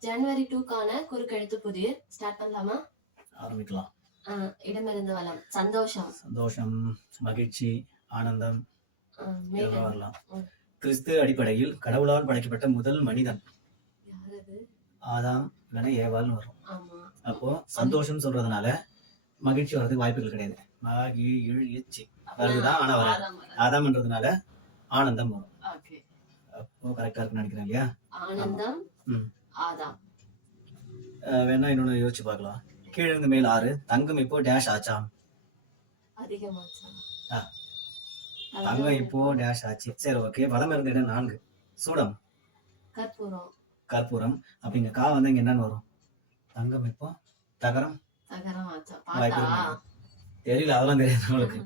ஜனவரி டூக்கான குறுக்கெழுத்து புதிர். ஸ்டார்ட் பண்ணலாமா? ஆரம்பிக்கலாம். இடமிருந்து வளம். சந்தோஷம். சந்தோஷம் மகிழ்ச்சி ஆனந்தம். வரலாம். கிறிஸ்து அடிப்படையில் கடவுளால் படைக்கப்பட்ட முதல் மனிதன். ஆதாம் இல்லைன்னா ஏவாள்னு வரும். அப்போ சந்தோஷம் சொல்றதுனால மகிழ்ச்சி வர்றதுக்கு வாய்ப்புகள் கிடையாது. மகிழ்ச்சி வருதுதான் ஆனா வராது. ஆதாம் வராது. ஆதாம்ன்றதுனால ஆனந்தம் வரும். அப்போ கரெக்டா இருக்குன்னு நினைக்கிறேன் இல்லையா? ஆனந்தம். ம். ஆதாம். வேணா இன்னொன்னு யோசிச்சு பார்க்கலாம். கீழிருந்து மேல் ஆறு. தங்கம் இப்போ டேஷ் ஆச்சாம் அதிகமாச்சா. தங்கம் இப்போ டேஷ் ஆச்சு. சரி ஓகே வளம் இருந்த இடம் நான்கு. சூடம். கற்பூரம். கற்பூரம். அப்படிங்க கா வந்து இங்க என்னன்னு வரும்? தங்கம் இப்போ தகரம். ஆச்சா. தெரியல அதெல்லாம் தெரியாது நம்மளுக்கு.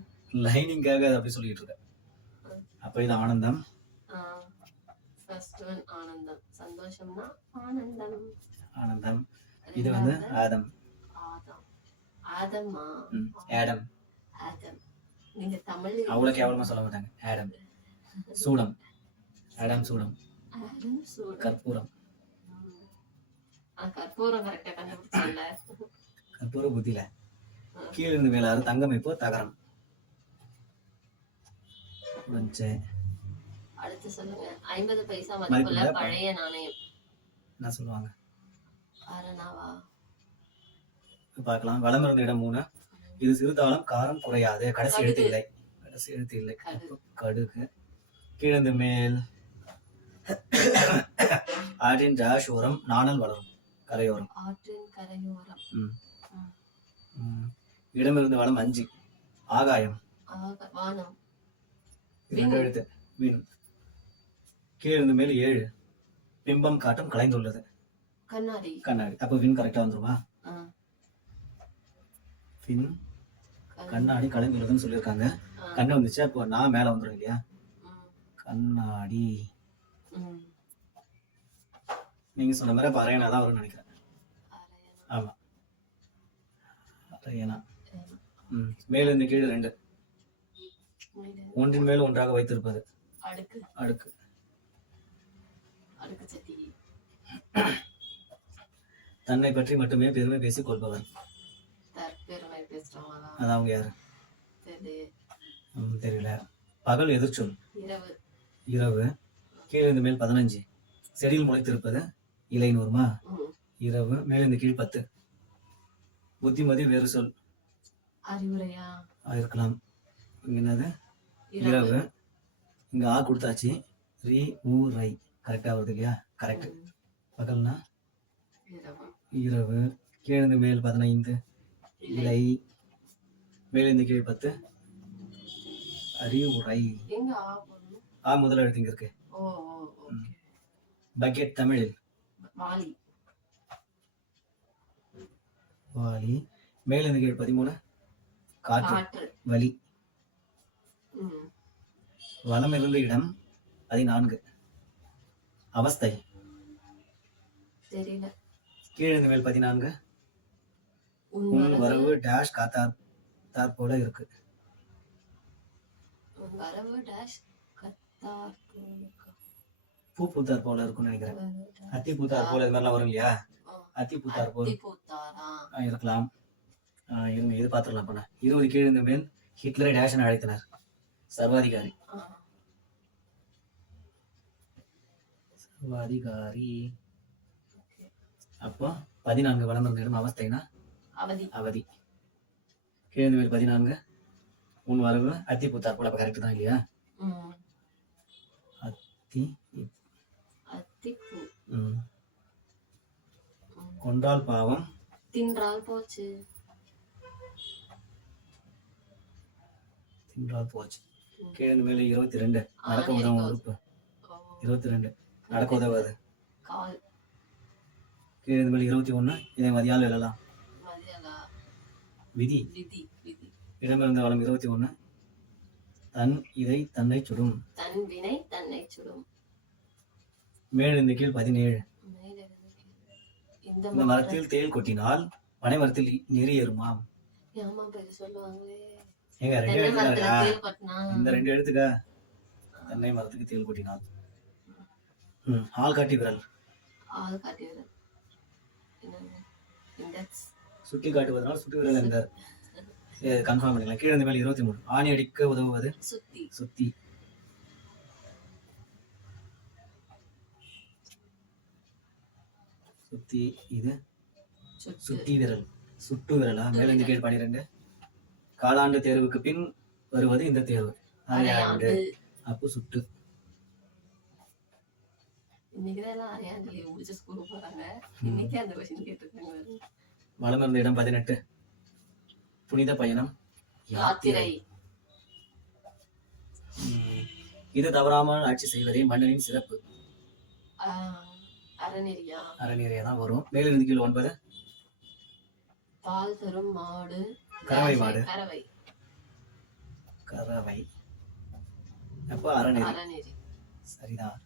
லைனிங்காக அப்படி சொல்லிட்டு இருக்கேன் அப்ப இது ஆனந்தம். ஃபர்ஸ்ட் ஒன் ஆனந்தம். சந்தோஷம்னா ஆனந்தம். ஆனந்தம். இது வந்து ஆதம். ஆதாம். ஆதம்மா ஆடம். ஆதம். நீங்க தமிழ் அவ்வளவு கேவலமா சொல்ல மாட்டாங்க. ஆடம். சூடம் ஆடம் சூடம் ஆடம் சூடம் கற்பூரம். கற்பூரம் கரெக்டா கண்டுபிடிச்சல கற்பூர புத்தியில. கீழே இருந்து மேல தங்கம் இப்போ தகரம். அடுத்து சொல்லுங்க. ஐம்பது பைசா மதிப்புள்ள பழைய நாணயம். என்ன சொல்லுவாங்க? அரணாவா பார்க்கலாம். வளம் இருந்த இடம் மூணு. இது சிறுதாளம் காரம் குறையாது. கடைசி. எழுத்து இல்லை. கடைசி எழுத்து இல்லை. கடுகு. கீழந்து மேல். ஆற்றின் டேஷ் ஓரம் நாணல் வளரும். கரையோரம். ஆற்றின் கரையோரம். இடமிருந்து வளம் அஞ்சு. ஆகாயம். ஆக வானம். எழுத்து. வின் கீழிருந்து மேல் ஏழு. பிம்பம் காட்டும் கலைந்துள்ளது. கண்ணாடி. கண்ணாடி. அப்போ வின் கரெக்டா வந்துருமா? வின் கண்- கண்ணாடி கலைந்துள்ளதுன்னு சொல்லியிருக்காங்க. கண்ணு வந்துச்சு அப்போ நான் மேல வந்துடும் இல்லையா? கண்ணாடி. நீங்க சொன்ன மாதிரி அப்ப அரையனா தான் வரும்னு நினைக்கிறேன். ஆமா. அரையனா. மேலிருந்து கீழே ரெண்டு. ஒன்றின் மேல் ஒன்றாக வைத்திருப்பது. அடுக்கு. அடுக்கு. அடுக்கு சட்டி தன்னை பற்றி மட்டுமே பெருமை பேசிக் கொள்பவர் பேசுறவங்களா? அது அவங்க யாரு? தெரியல. பகல் எதிர்ச்சொல். இரவு. இரவு. கீழிருந்து மேல் பதினஞ்சு. செடியில் முளைத்திருப்பது இலைன்னு வருமா ம். இரவு. மேலிருந்து கீழ் பத்து. புத்திமதி வேறு சொல். அறிவுரையா? இருக்கலாம். என்னது? இரவு. இரவு. இங்க ஆ கொடுத்தாச்சு. ரீ ஊ ரை. கரெக்டா வருது இல்லையா? கரெக்ட். பகல்னா? இரவு. கீழிருந்து மேல் பதினைந்து. இலை. மேலிருந்து கீழ் பத்து. அறிவுரை. ஆ முதல் எழுத்து இங்க இருக்கு. பக்கெட் தமிழில். வாலி. மேலிருந்து கீழ் பதிமூணு. காற்று. வலி. இருந்த இடம். பதினான்கு. அவஸ்தை. தெரியல. கீழிருந்து மேல் பதினான்கு. உன் வரவு டேஷ் காத்தார் தார் போல இருக்கு. உன் வரவு டேஷ் கத்தார் போலுக்கா. பூ பூத்தார் போல இருக்கும்னு நினைக்கிறேன். அத்தி பூத்தார் போல இது மாதிரிலாம் வரும் இல்லையா. அத்தி பூத்தார்? போல் இருக்கலாம். இது பார்த்துடலாம் பண்ண இருபது கீழிருந்து மேல் ஹிட்லரை டேஷ் என அழைத்தனர். சர்வாதிகாரி. சர்வாதிகாரி அப்போ பதினான்கு இடம் அவஸ்தைனா? அவதி. அவதி. கீழ்ந்து மேல் பதினான்கு. உன் வரவு அத்தி பூத்தார் போல கரெக்ட் தான் இல்லையா. அத்தி அத்திப்பூ. கொன்றால் பாவம். தின்றால் போச்சு. தின்றால் போச்சு. கீழ்ந்து மேல இருபத்தி ரெண்டு. நடக்க உதவும் உறுப்பு. இருபத்தி ரெண்டு. நடக்க உதவாது. கால். மேல இருபத்தி ஒண்ணு இதை மதியால் எழலாம் விதி. இடமிருந்த வளம் இருபத்தி ஒண்ணு தன் இதை தன்னை சுடும். தன் வினை தன்னை சுடும். மேலிருந்து கீழ் பதினேழு. கீழ். இந்த மரத்தில் தேள் கொட்டினால் பனை மரத்தில் நெறி ஏறுமாம். ஏங்க ரெண்டு எழுத்துக்கா இந்த ரெண்டு எழுத்துக்கா தென்னை மரத்துக்கு தேள் கொட்டினால். ம். ஆள் காட்டி விரல். ஆள் காட்டியது இண்டெக்ஸ் சுட்டி காட்டுவதனால் சுட்டு விரல் எந்த கன்ஃபார்ம் பண்ணிக்கலாம். கீழே இந்த மேல் இருபத்தி மூணு. ஆணி அடிக்க உதவுவது சுத்தி. சுத்தி. சுத்தி இது சுத்து சுத்தி விரல். சுட்டு விரலா? மேல இந்த கீழ் பனிரெண்டு காலாண்டு தேர்வுக்கு பின் வருவது இந்த தேர்வு. அப்போ சுட்டு. இன்னைக்குதான் எல்லாம் அரையாண்டு லீவ் முடிச்சு ஸ்கூலுக்கு போறாங்க? இன்னைக்கே அந்த கொஸ்டின் கேட்டிருக்காங்க. வளம் இருந்த இடம் பதினெட்டு. புனித பயணம் யாத்திரை. இது தவறாமல் ஆட்சி செய்வதே மன்னனின் சிறப்பு. அறநெறியா? அறநீரையா தான் வரும் மேலிருந்து கீழ் ஒன்பது. பால் தரும் மாடு கறவை மாடு. கறவை. கறவை. அப்போ அறநெறி. சரிதான்.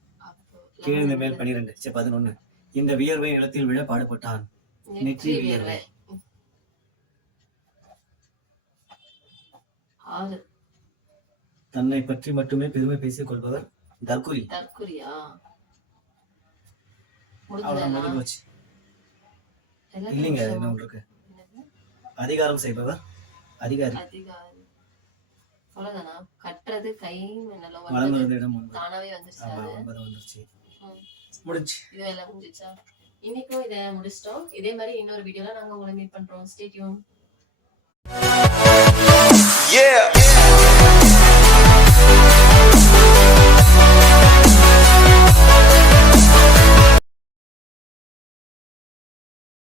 அப்போ கீழ் இந்த மேல் பனிரெண்டு சரி பதினொன்னு. இந்த வியர்வை நிலத்தில் விழ பாடுபட்டான். நெற்றி வியர்வை. தன்னை பற்றி மட்டுமே பெருமை பேசிக் கொள்பவர் போச்சு. இல்லைங்க ஒன்று இருக்கு. அதிகாரம் செய்பவர் அதிகாரி. கட்டுறது கை இடம் தானாவே வந்துருச்சு. முடிஞ்சு இது எல்லாம் முடிஞ்சிச்சா? இன்னைக்கும் இதை முடிச்சிட்டோம். இதே மாதிரி இன்னொரு வீடியோல நாங்க உங்களை மீட் பண்றோம். Stay tune Yeah.